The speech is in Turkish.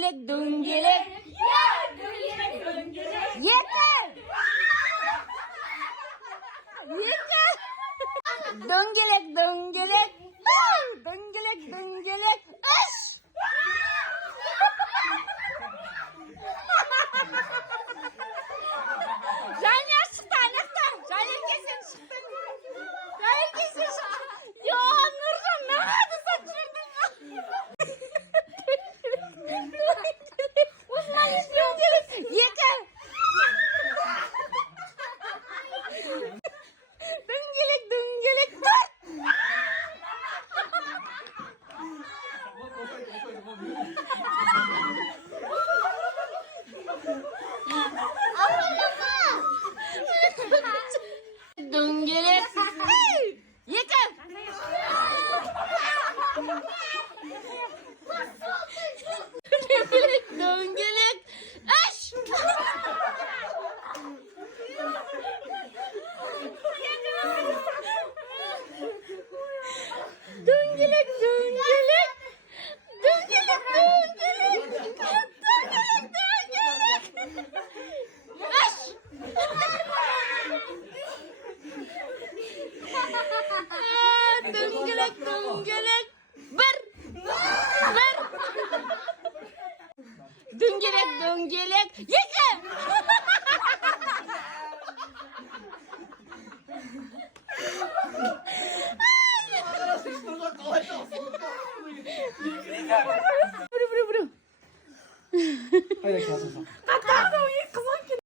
Döngelek döngelek. Yeter. Yeter. Döngelek döngelek. Döngelek döngelek. Iş. Janya çıktı anahtar. Janya kesin çıktı. Janya kesin çıktı. Ya Nurcan ne kadar saçırdın ya. Osman istiyor. Yeter. Döngelek döngelek. Dur. Döngelek. Yeter. Döngelek döngelek. Aş. Döngelek döngelek. Döngelek döngelek. Döngelek döngelek. Aş. Döngelek döngelek. Bir. Döngelek döngelek. Yeter. Buru. Hayır Kazım.